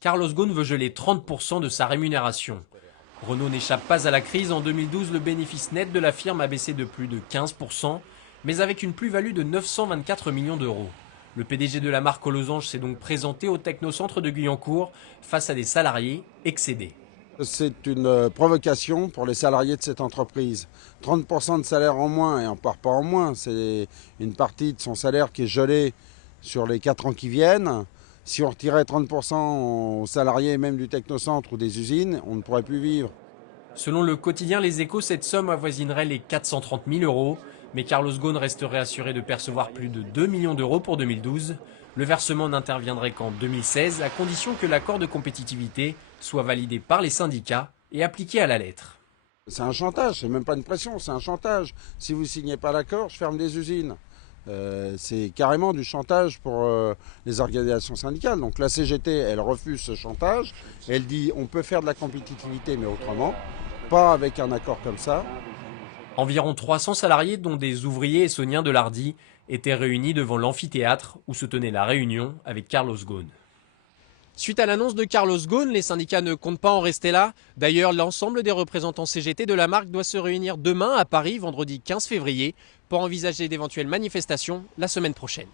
Carlos Ghosn veut geler 30% de sa rémunération. Renault n'échappe pas à la crise. En 2012, le bénéfice net de la firme a baissé de plus de 15%, mais avec une plus-value de 924 millions d'euros. Le PDG de la marque aux losanges s'est donc présenté au technocentre de Guyancourt face à des salariés excédés. C'est une provocation pour les salariés de cette entreprise. 30% de salaire en moins, et on part pas en moins, c'est une partie de son salaire qui est gelée sur les 4 ans qui viennent. Si on retirait 30% aux salariés même du technocentre ou des usines, on ne pourrait plus vivre. Selon le quotidien Les Échos, cette somme avoisinerait les 430 000 euros, mais Carlos Ghosn resterait assuré de percevoir plus de 2 millions d'euros pour 2012. Le versement n'interviendrait qu'en 2016, à condition que l'accord de compétitivité soit validé par les syndicats et appliqué à la lettre. C'est un chantage, c'est même pas une pression, c'est un chantage. Si vous ne signez pas l'accord, je ferme des usines. C'est carrément du chantage pour les organisations syndicales. Donc la CGT, elle refuse ce chantage. Elle dit on peut faire de la compétitivité, mais autrement, pas avec un accord comme ça. Environ 300 salariés, dont des ouvriers essonniens de l'Hardy, étaient réunis devant l'amphithéâtre où se tenait la réunion avec Carlos Ghosn. Suite à l'annonce de Carlos Ghosn, les syndicats ne comptent pas en rester là. D'ailleurs, l'ensemble des représentants CGT de la marque doit se réunir demain à Paris, vendredi 15 février, pour envisager d'éventuelles manifestations la semaine prochaine.